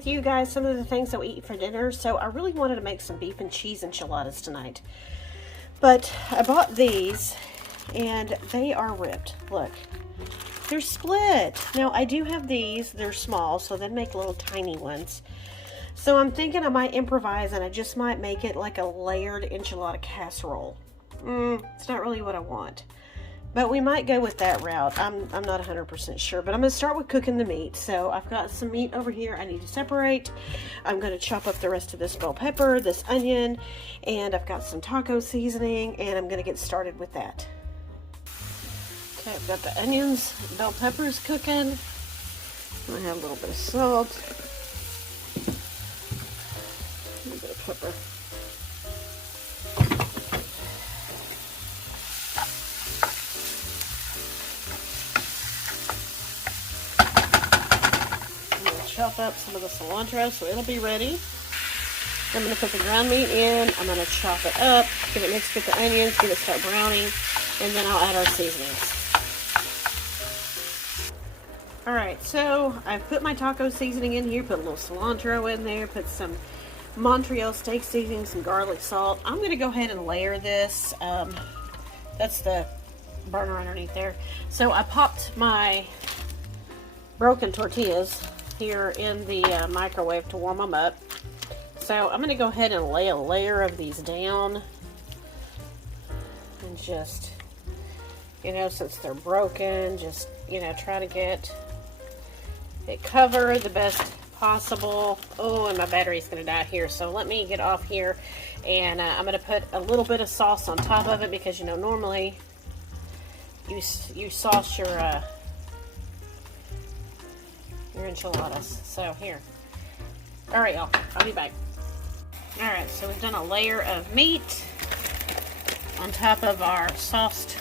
with you guys some of the things that we eat for dinner. So I really wanted to make some beef and cheese enchiladas tonight. But I bought these and they are ripped. Look, they're split. Now I do have these. They're small, so they make little tiny ones. So I'm thinking I might improvise and I just might make it like a layered enchilada casserole. It's not really what I want. But we might go with that route. I'm not 100% sure. But I'm going to start with cooking the meat. So I've got some meat over here I need to separate. I'm going to chop up the rest of this bell pepper, this onion, and I've got some taco seasoning, and I'm going to get started with that. Okay, I've got the onions, bell peppers cooking. I'm going to have a little bit of salt. A little bit of pepper. Chop up some of the cilantro so it'll be ready. I'm going to put the ground meat in. I'm going to chop it up, give it mixed with the onions, get it start browning, and then I'll add our seasonings. Alright, so I've put my taco seasoning in here, put a little cilantro in there, put some Montreal steak seasoning, some garlic salt. I'm going to go ahead and layer this. That's the burner underneath there. So I popped my broken tortillas here in the microwave to warm them up. So I'm going to go ahead and lay a layer of these down and just, you know, since they're broken, just, you know, try to get it covered the best possible. Oh, and my battery's going to die here, so let me get off here, and I'm going to put a little bit of sauce on top of it because, you know, normally you sauce your enchiladas. So here. Alright, y'all. I'll be back. Alright, so we've done a layer of meat on top of our sauced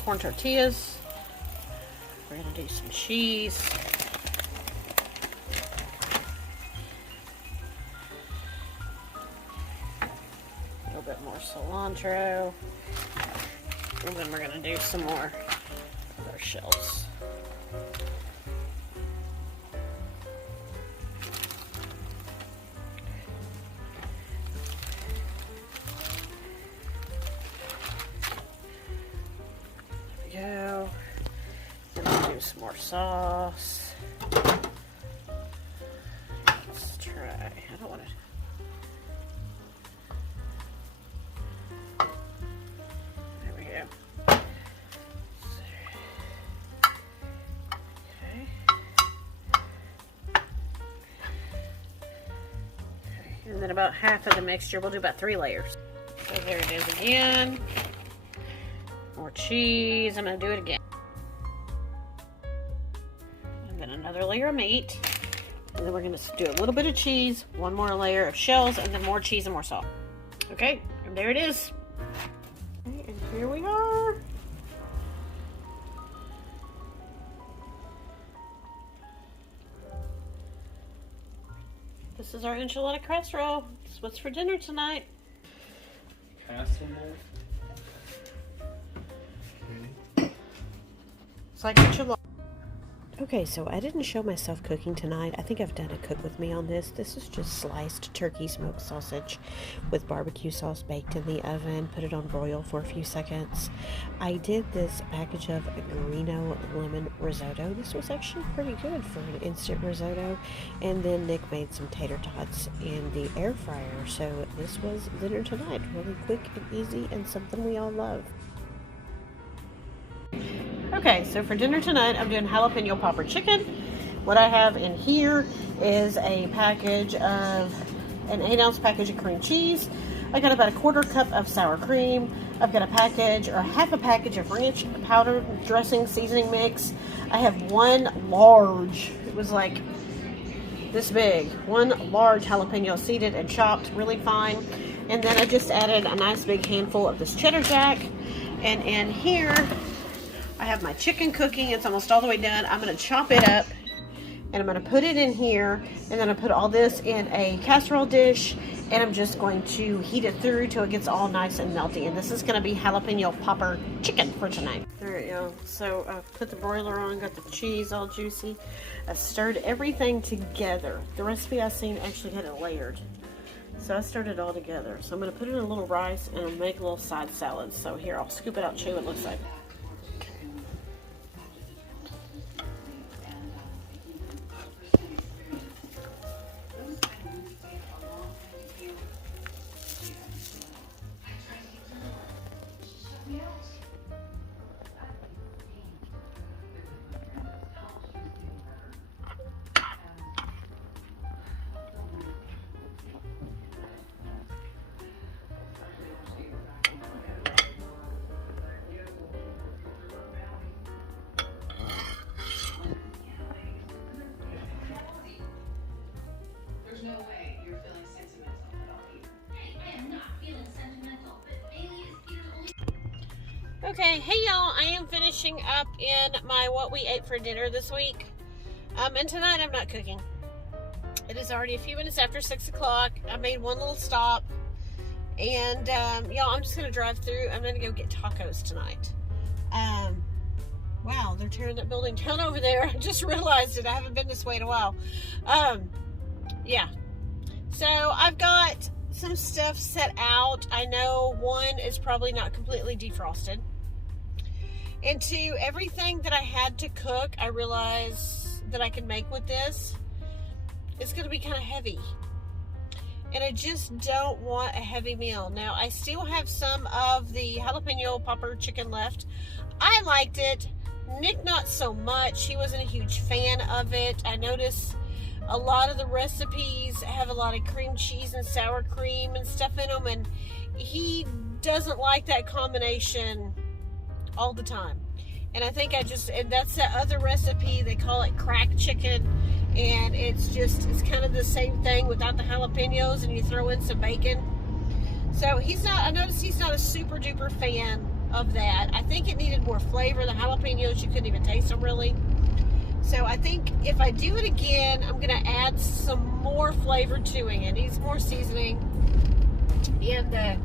corn tortillas. We're going to do some cheese. A little bit more cilantro. And then we're going to do some more of our shells. Go. And then do some more sauce. Let's try. I don't want to. There we go. Okay. And then about half of the mixture. We'll do about 3 layers. So there it is again. More cheese. I'm going to do it again. And then another layer of meat. And then we're going to do a little bit of cheese, one more layer of shells, and then more cheese and more salt. Okay, and there it is. Okay, and here we are. This is our enchilada casserole. This is what's for dinner tonight. Casserole? It's like enchilada. Okay, so I didn't show myself cooking tonight. I think I've done a cook with me on this. This is just sliced turkey smoked sausage with barbecue sauce baked in the oven. Put it on broil for a few seconds. I did this package of Greeno lemon risotto. This was actually pretty good for an instant risotto. And then Nick made some tater tots in the air fryer. So this was dinner tonight. Really quick and easy and something we all love. Okay, so for dinner tonight, I'm doing Jalapeno Popper Chicken. What I have in here is a package of, an 8-ounce package of cream cheese. I got about a 1/4 cup of sour cream. I've got a package, or half a package of ranch powder dressing seasoning mix. I have one large, it was like this big, one large jalapeno seeded and chopped really fine. And then I just added a nice big handful of this cheddar jack. And in here, I have my chicken cooking. It's almost all the way done. I'm going to chop it up and I'm going to put it in here, and then I put all this in a casserole dish, and I'm just going to heat it through till it gets all nice and melty. And this is going to be Jalapeno Popper Chicken for tonight. There we go. So I put the broiler on, got the cheese all juicy. I stirred everything together. The recipe I seen actually had it layered. So I stirred it all together. So I'm going to put it in a little rice and I'll make a little side salad. So here, I'll scoop it out and show you what it looks like. No way you're feeling sentimental at all either. I am not feeling sentimental, but Bailey is Peter's only. Okay, hey y'all, I am finishing up in my what we ate for dinner this week. And tonight I'm not cooking. It is already a few minutes after 6 o'clock. I made one little stop. And y'all, I'm just gonna drive through. I'm gonna go get tacos tonight. Wow, they're tearing that building down over there. I just realized it. I haven't been this way in a while. Yeah, so I've got some stuff set out. I know one is probably not completely defrosted. And two, everything that I had to cook, I realized that I can make with this. It's going to be kind of heavy. And I just don't want a heavy meal. Now, I still have some of the Jalapeno Popper Chicken left. I liked it. Nick, not so much. He wasn't a huge fan of it. I noticed a lot of the recipes have a lot of cream cheese and sour cream and stuff in them, and he doesn't like that combination all the time. And I think and that's that other recipe, they call it cracked chicken, and it's kind of the same thing without the jalapenos, and you throw in some bacon. So I noticed he's not a super duper fan of that. I think it needed more flavor. The jalapenos, you couldn't even taste them really. So I think if I do it again, I'm going to add some more flavor to it. It needs more seasoning and the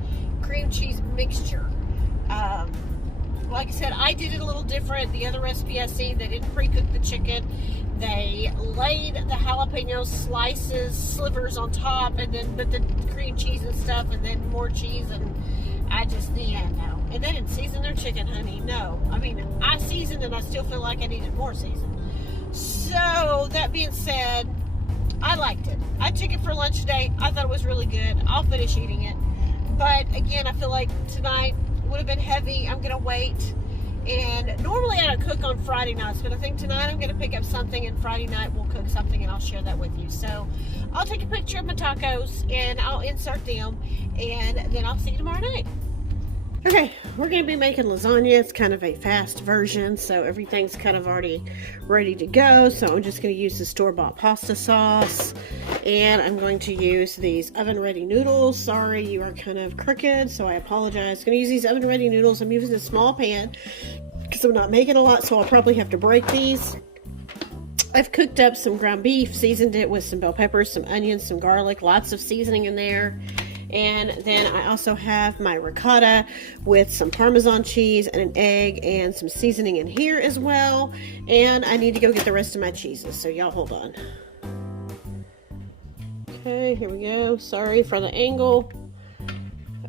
cream cheese mixture. Like I said, I did it a little different. The other recipe I see, they didn't pre-cook the chicken. They laid the jalapeno slivers on top, and then put the cream cheese and stuff, and then more cheese, and no. And they didn't season their chicken, honey. No. I mean, I seasoned, and I still feel like I needed more season. So, that being said, I liked it. I took it for lunch today. I thought it was really good. I'll finish eating it. But, again, I feel like tonight would have been heavy. I'm going to wait. And normally I don't cook on Friday nights, but I think tonight I'm going to pick up something, and Friday night we'll cook something, and I'll share that with you. So, I'll take a picture of my tacos, and I'll insert them, and then I'll see you tomorrow night. Okay, we're going to be making lasagna. It's kind of a fast version, so everything's kind of already ready to go. So I'm just going to use the store-bought pasta sauce, and I'm going to use these oven-ready noodles. Sorry, you are kind of crooked, so I apologize. I'm going to use these oven-ready noodles. I'm using a small pan because I'm not making a lot, so I'll probably have to break these. I've cooked up some ground beef, seasoned it with some bell peppers, some onions, some garlic, lots of seasoning in there. And then I also have my ricotta with some Parmesan cheese and an egg and some seasoning in here as well. And I need to go get the rest of my cheeses, so y'all hold on. Okay, here we go. Sorry for the angle.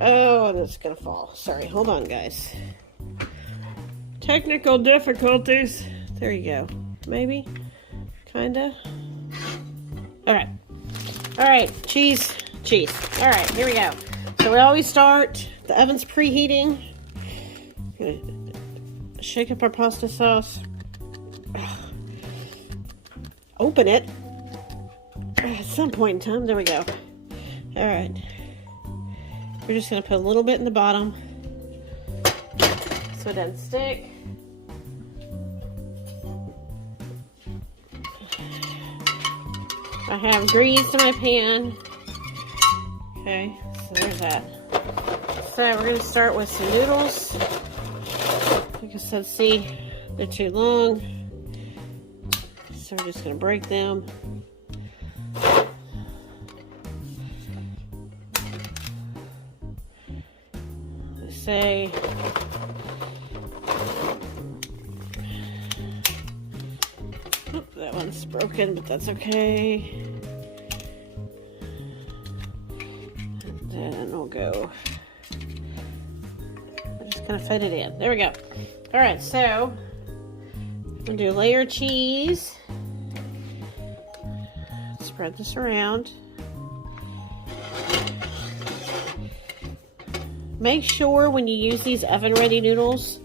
Oh, that's gonna fall. Sorry, hold on, guys. Technical difficulties. There you go. Maybe. Kinda. Alright. Alright, cheese. Alright, here we go. So we always start, the oven's preheating. Gonna shake up our pasta sauce. Open it. At some point in time, there we go. Alright. We're just gonna put a little bit in the bottom so it doesn't stick. I have grease in my pan. Okay, so there's that. So we're going to start with some noodles. Like I said, see, they're too long. So we're just going to break them. say. Oop, that one's broken, but that's okay. And then we'll go. I'm just gonna fit it in. There we go. All right, so we'll do layer cheese. Spread this around. Make sure when you use these oven-ready noodles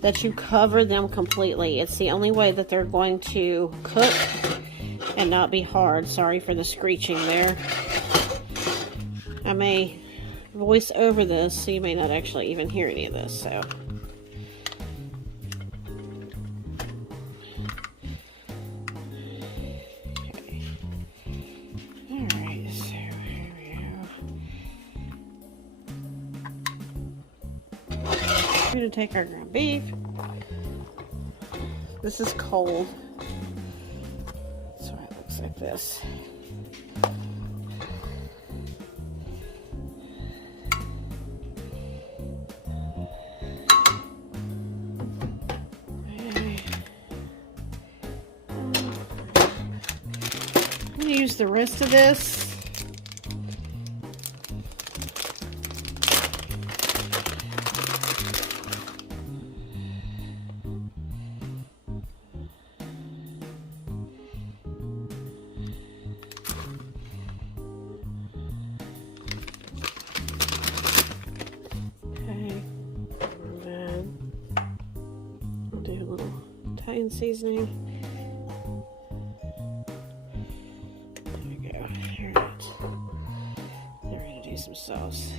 that you cover them completely. It's the only way that they're going to cook and not be hard. Sorry for the screeching there. I may voice over this, so you may not actually even hear any of this. So. Okay. All right, so here we go. We're going to take our ground beef. This is cold. That's why it looks like this. I'm going to use the rest of this. Italian seasoning. There we go. Here it is. Now we're going to do some sauce.